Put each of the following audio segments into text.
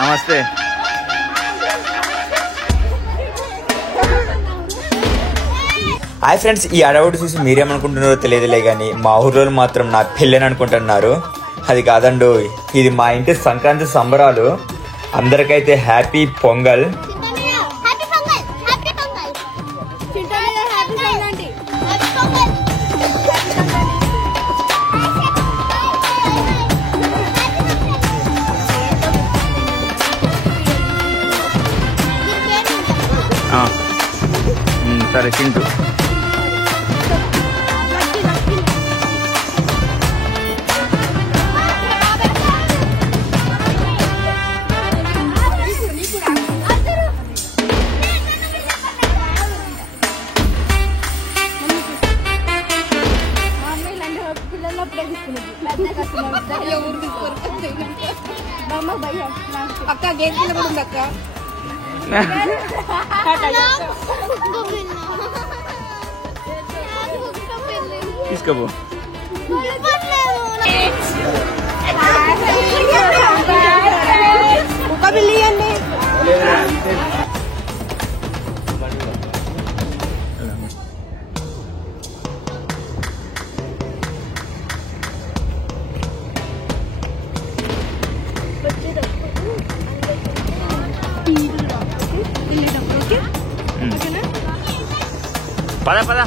నమస్తే. Hi friends, ఈ అడవుడు చూసి మీరేమనుకుంటున్నారో తెలియదులే కానీ మా ఊర్లో మాత్రం నా పెళ్ళని అనుకుంటున్నారు. అది కాదండు, ఇది మా ఇంటి సంక్రాంతి సంబరాలు. అందరికైతే హ్యాపీ పొంగల్. సరే చింటూ. అక్క గేదె కూడా ఉంది అక్క. తీసుకోబో. ఒక బిల్లి అండి. పద పద.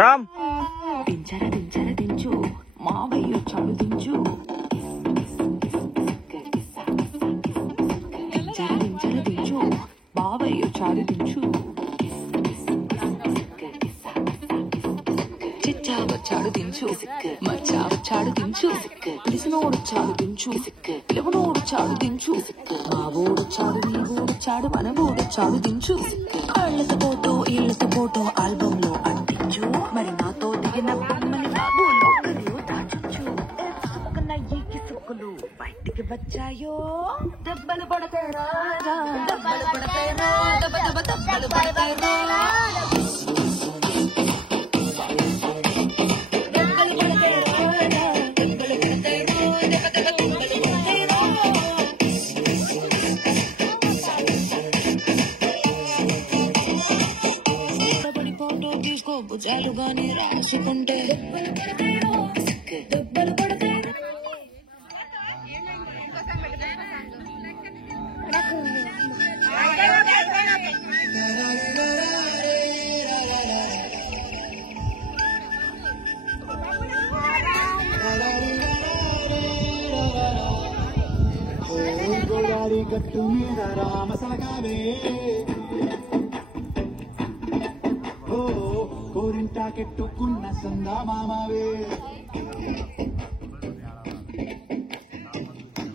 రామ్ దించర దించర దించు మావయ్య వచ్చాడు దించు. దించర దించర దించు మావయ్య వచ్చాడు దించు. చిచ్చా వచ్చాడు దించు, మచ్చా వచ్చాడు దించు, పిలిసినోడొచ్చాడు దించు, పిలవనోడొచ్చాడు దించు, మా ఓడొచ్చాడు నీ ఓడొచ్చాడు మన ఓడొచ్చాడు దించు. కళ్ళతో ఫోటో ఇళ్ళతో ఫోటో ఆల్బమ్ లో అంటించు, మరి నాతో దిగిన బొమ్మని బాబు లోకలు దాటించు. ఈ సుక్కులు బయటికి వచ్చాయో దెబ్బలు పడతారా, దెబ్బలు పడతారా, దెబ్బ దెబ్బ దెబ్బలు పడతారా. భుజాలుగానే రాసుకుంటే దెబ్బలు పడతాయి. గోదావరి గట్టు మీద రామసలకావే, కోరింటాకెట్టుకున్న సందా మామావే.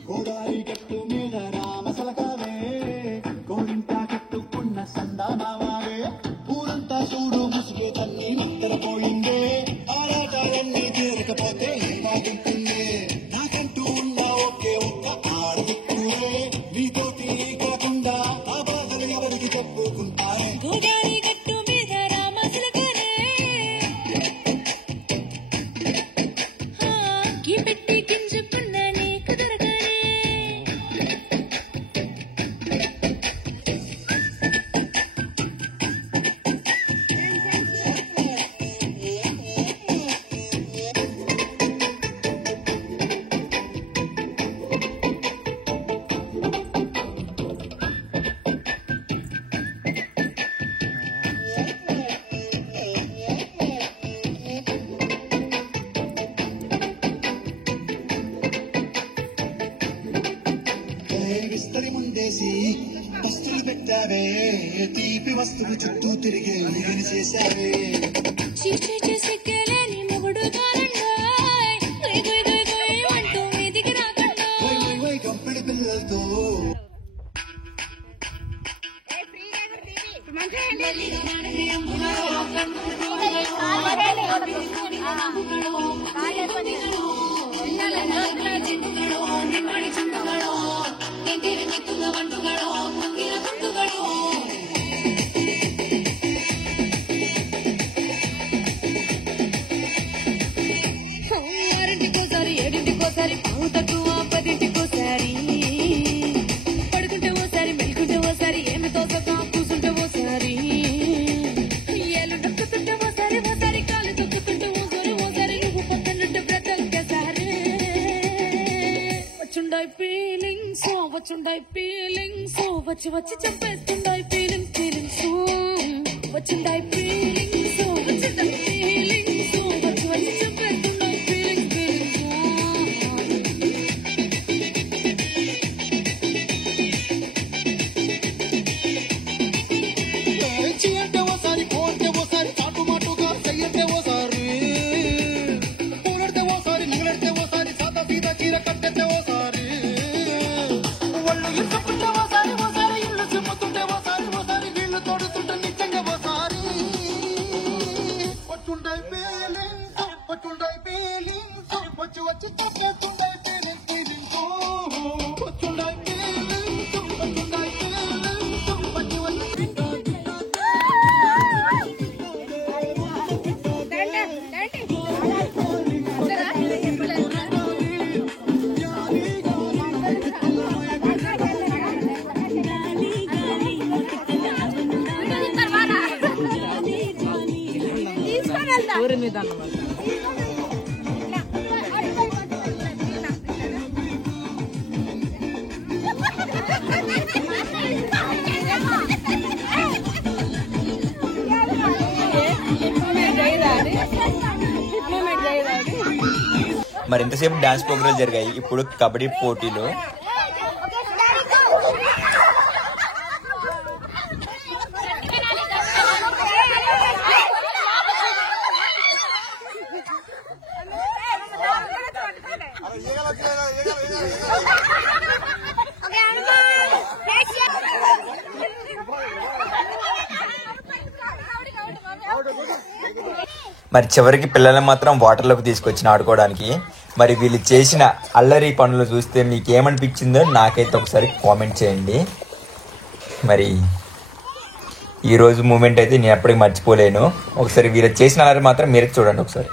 గోదావరి గట్టు మీద రామసలకావే, కోరింటాకెట్టుకున్న సందా మామావే. ఊరంతా చూడు ముసుగు తల్లి నిద్రపోయిందే, ఆరాటాలన్నీ తీరకపోతే బాగుంటుందే. నాకంటూ ఉన్న ఒకే ఒక్క ఆడదిక్కువే, నీతోటి కాకుండా ఆ బాధలు ఎవరికి చెప్పుకుంటారే. విస్తరి ముందేసి వస్తువులు పెట్టావే తీపి వస్తువులు చుట్టూ తిరిగే ఊరిని చేశావే కంపెనీ పిల్లలతో ఏడింటికోసారి పావు తక్కువ 10ంటికోసారి పడుకుంటే ఓసారి మెలుకుంటే ఓసారి ఏమి తోసక కూసుంటే ఓసారి ఏళ్ళు నొక్కుతుంటే ఓసారి ఓసారి కాలు తొక్కుతుంటే ఓసారి ఓసారి నువ్వు పక్కనుంటే బ్రతల్కేసారి వచ్చుండాయి ఫీలింగ్స్ వచ్చి వచ్చి చంపేస్తుండాయి ఫీలింగ్స్ వచ్చుండాయి ఫీలింగ్స్ వచ్చుండాయి ఫీలింగ్స్ వచ్చి వచ్చి చంపేస్తుండాయి ఫీలింగ్స్ అంటే ఓసారి కోరితే ఓసారి చాటు మాటుగా చెయ్యంటే ఓసారి పూలడితే ఓసారి నగలడితే ఓసారి సాదా సీదా చీర కట్టెతే ఓసారి ఒళ్ళు ఇసుకుంటే ఓసారి ఓసారి ఇల్లు చిమ్ముతుంటే ఓసారి ఓసారి వీళ్ళు తోడుతుంటే నిజంగా ఓసారి వచ్చుంటాయి ఫీలింగ్స్ వచ్చి వచ్చి చెప్పేస్తుంటాయి ఫీలింగ్స్ వచ్చుంటాయి ఫీలింగ్స్ వచ్చి వచ్చి మరి ఎంతసేపు డాన్స్ ప్రోగ్రాలు జరిగాయి. ఇప్పుడు కబడ్డీ పోటీలు. మరి చివరికి పిల్లల్ని మాత్రం వాటర్లోకి తీసుకొచ్చిన ఆడుకోవడానికి. మరి వీళ్ళు చేసిన అల్లరి పనులు చూస్తే మీకు ఏమనిపించిందో నాకైతే ఒకసారి కామెంట్ చేయండి. మరి ఈరోజు మూమెంట్ అయితే నేను ఎప్పటికీ మర్చిపోలేను. ఒకసారి వీళ్ళు చేసిన అల్లరి మాత్రం మీరే చూడండి ఒకసారి.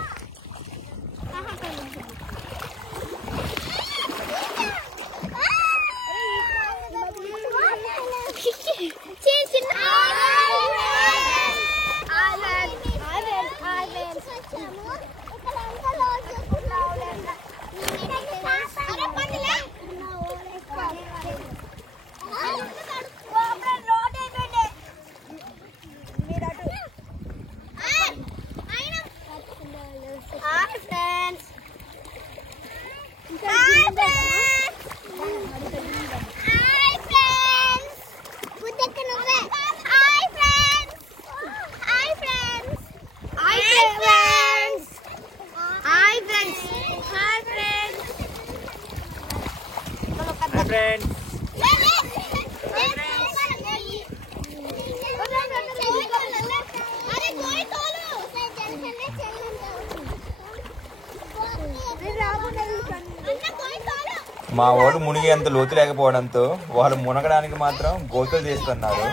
మా వాడు మునిగి అంత లోతు లేకపోవడంతో వాళ్ళు మునగడానికి మాత్రం గోతులు తీస్తున్నారు.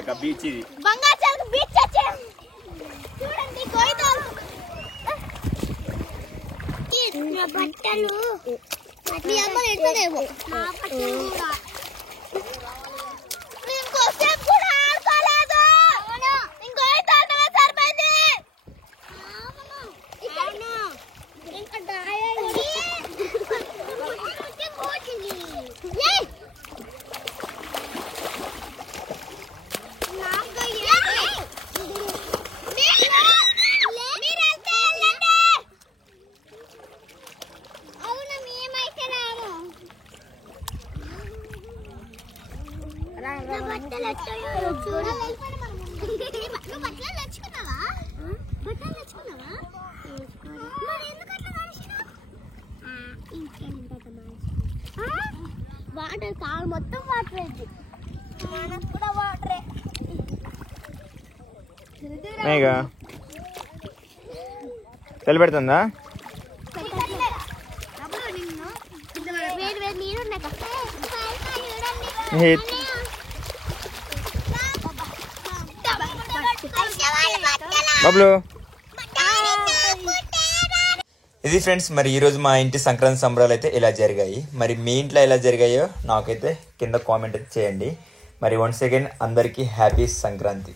చాలక బీచ్ ఇది. బంగారు బీచ్ చూడండి గోయితాలు బట్టలు మీ అమ్మ ఎడతలేమో మా బట్టలు కూడా ఇంకోసేపు కూడా ఆడుకోలేదు. ఇంకో తాటగా సరిపోయింది. వాటర్ కాలు మొత్తం వాటర్ అయింది. కూడా వాటరే తెలిపెడుతుందా? వేడి వేడి నీరు ఉన్నాయి. బబ్లు ఇది ఫ్రెండ్స్, మరి ఈరోజు మా ఇంటి సంక్రాంతి సంబరాలు అయితే ఇలా జరిగాయి. మరి మీ ఇంట్లో ఎలా జరిగాయో నాకైతే కింద కామెంట్ అయితే చేయండి. మరి వన్స్ అగైన్ అందరికీ హ్యాపీ సంక్రాంతి.